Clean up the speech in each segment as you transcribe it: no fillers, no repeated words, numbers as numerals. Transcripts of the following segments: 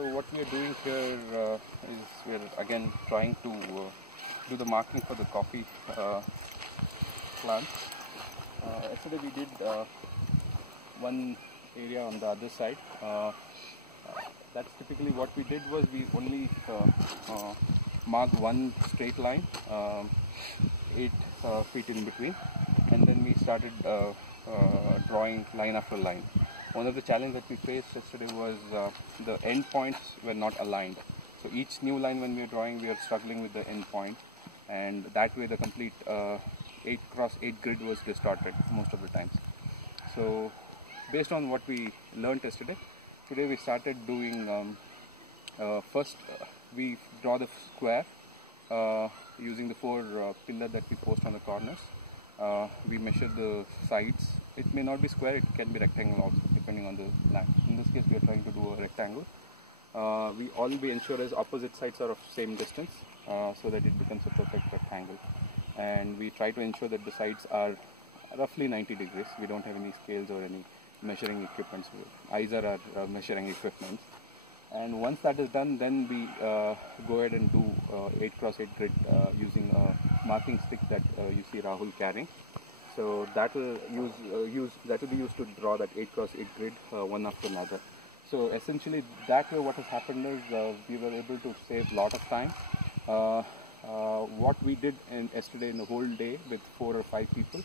So what we are doing here is we are again trying to do the marking for the coffee plants. Yesterday we did one area on the other side. That's typically what we did was we only marked one straight line, 8 feet in between, and then we started drawing line after line. One of the challenges that we faced yesterday was the end points were not aligned. So each new line when we are drawing, we are struggling with the end point, and that way the complete 8x8 grid was distorted most of the times. So based on what we learned yesterday, today we started doing first we draw the square using the 4 pillars that we post on the corners. We measure the sides. It may not be square, it can be rectangle also depending on the land. In this case we are trying to do a rectangle. We ensure as opposite sides are of same distance so that it becomes a perfect rectangle. And we try to ensure that the sides are roughly 90 degrees. We don't have any scales or any measuring equipments. Either are measuring equipment. And once that is done, then we go ahead and do 8x8 grid using a marking stick that you see Rahul carrying. So that will be used to draw that 8x8 grid one after another. So essentially that way what has happened is we were able to save a lot of time. What we did yesterday in the whole day with 4 or 5 people,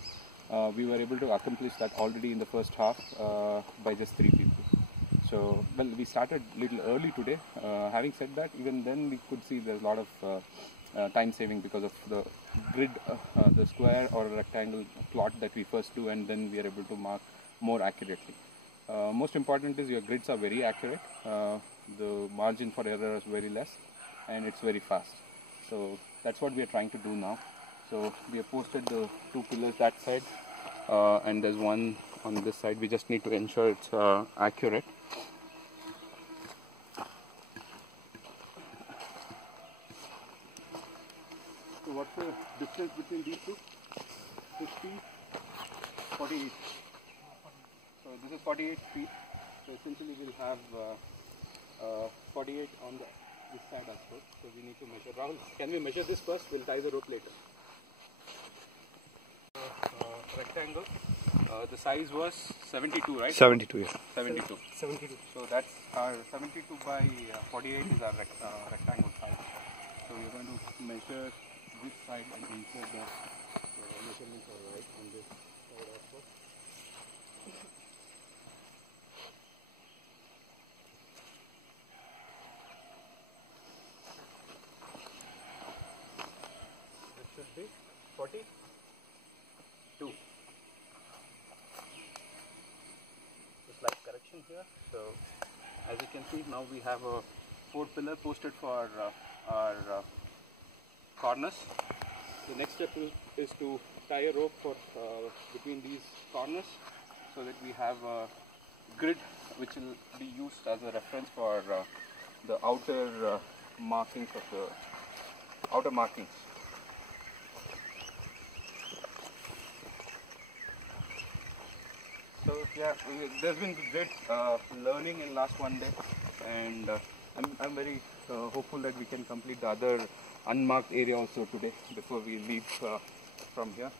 we were able to accomplish that already in the first half by just 3 people. So, well, we started a little early today. Having said that, even then we could see there's a lot of time saving because of the grid, the square or rectangle plot that we first do, and then we are able to mark more accurately. Most important is your grids are very accurate. The margin for error is very less, and it's very fast. So that's what we are trying to do now. So we have posted the 2 pillars that side, and there's one on this side. We just need to ensure it's accurate. So what's the distance between these two? 50, 48. So this is 48 feet. So essentially we'll have 48 on this side as well. So we need to measure. Rahul, can we measure this first? We'll tie the rope later. Rectangle. The size was 72, right? 72, yeah. 72. 72. So that's our 72 by 48 is our rectangle size. So we're going to measure this side and ensure that the measurements are right on this side also. This should be 42. Slight correction here. So as you can see, now we have a 4 pillar posted for our corners. The next step is to tie a rope for between these corners so that we have a grid which will be used as a reference for the outer markings of the outer markings. So yeah, there's been great learning in last one day, and I'm very hopeful that we can complete the other unmarked area also today before we leave from here.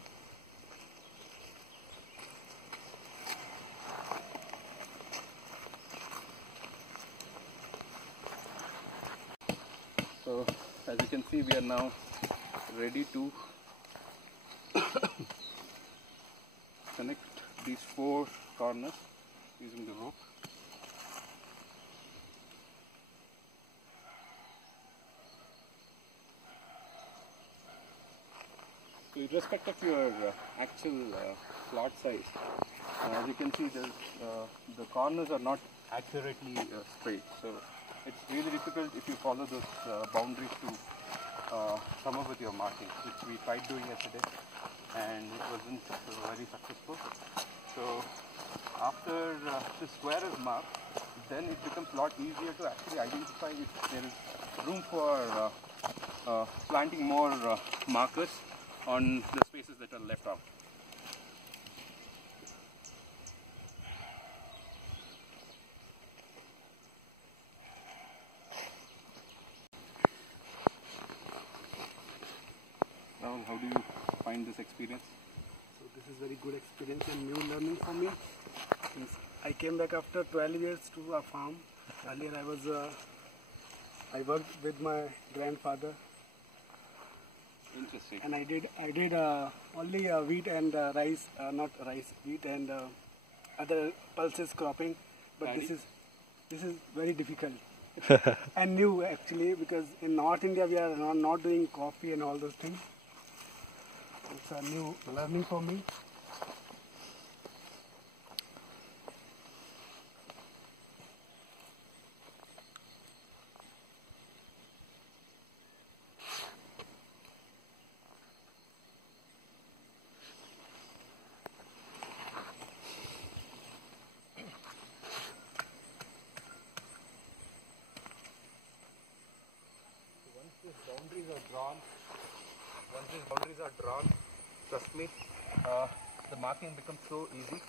So as you can see, we are now ready to connect these 4 corners using the rope. So with respect of your actual plot size, as you can see, the corners are not accurately straight. So it's really difficult if you follow those boundaries to come up with your markings, which we tried doing yesterday, and it wasn't very successful. So after the square is marked, then it becomes a lot easier to actually identify if there is room for planting more markers on the spaces that are left out. how do you find this experience? So this is very good experience and new learning for me. Since I came back after 12 years to a farm. Earlier I worked with my grandfather. Interesting. And I did only wheat and rice, not rice, wheat and other pulses cropping. But Paddy? this is very difficult and new actually, because in North India we are not doing coffee and all those things. It's a new learning for me. Once these boundaries are drawn, trust me, the marking becomes so easy,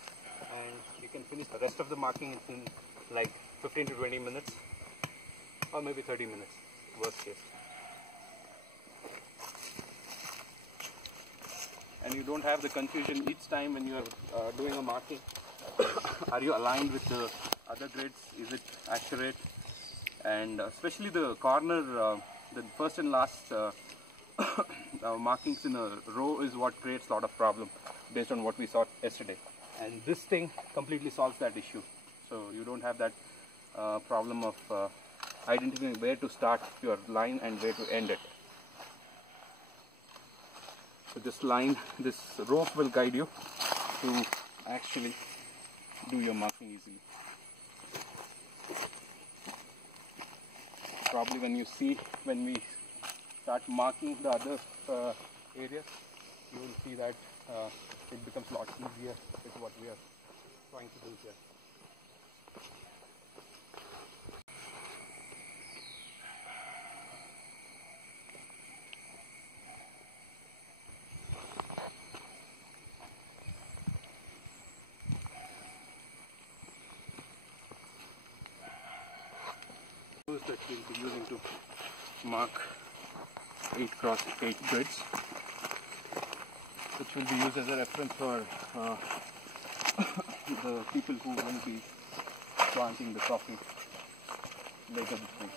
and you can finish the rest of the marking in like 15 to 20 minutes, or maybe 30 minutes, worst case. And you don't have the confusion each time when you are doing a marking. Are you aligned with the other grids? Is it accurate? And especially the corner, the first and last markings in a row is what creates a lot of problem based on what we saw yesterday. And this thing completely solves that issue. So you don't have that problem of identifying where to start your line and where to end it. So this line, this rope will guide you to actually do your marking easily. Probably when we start marking the other areas, you will see that it becomes a lot easier with what we are trying to do here. That we'll be using to mark 8x8 grids, which will be used as a reference for the people who will be planting the coffee later this week.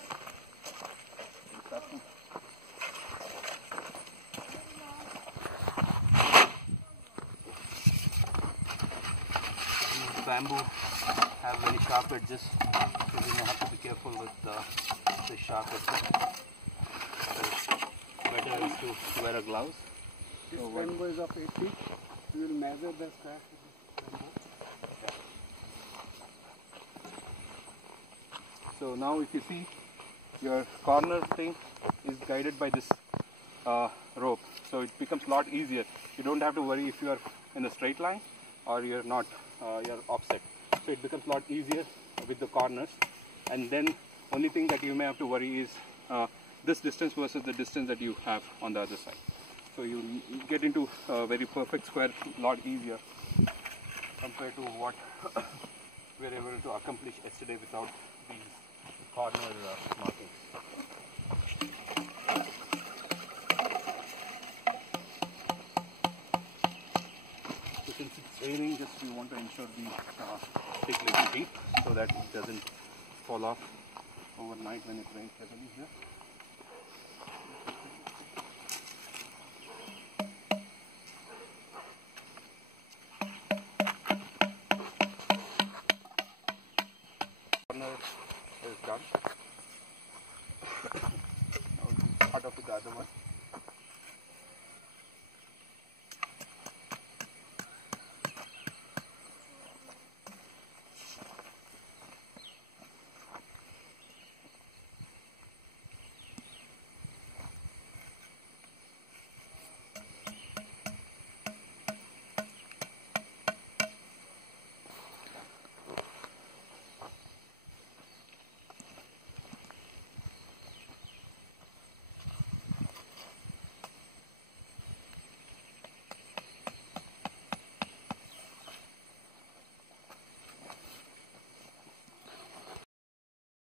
These bamboo have very sharp edges, so you have to be careful with the sharp edges. So better is to wear a gloves. This bamboo is of 8 feet. We will measure the square with this bamboo. So now if you see, your corner thing is guided by this rope, so it becomes a lot easier. You don't have to worry if you are in a straight line or you're not, you're offset. So it becomes a lot easier with the corners. And then only thing that you may have to worry is this distance versus the distance that you have on the other side. So you get into a very perfect square a lot easier compared to what we were able to accomplish yesterday without these corner markings. So since it's raining, just we want to ensure we dig little deep so that it doesn't fall off overnight when it rains heavily here.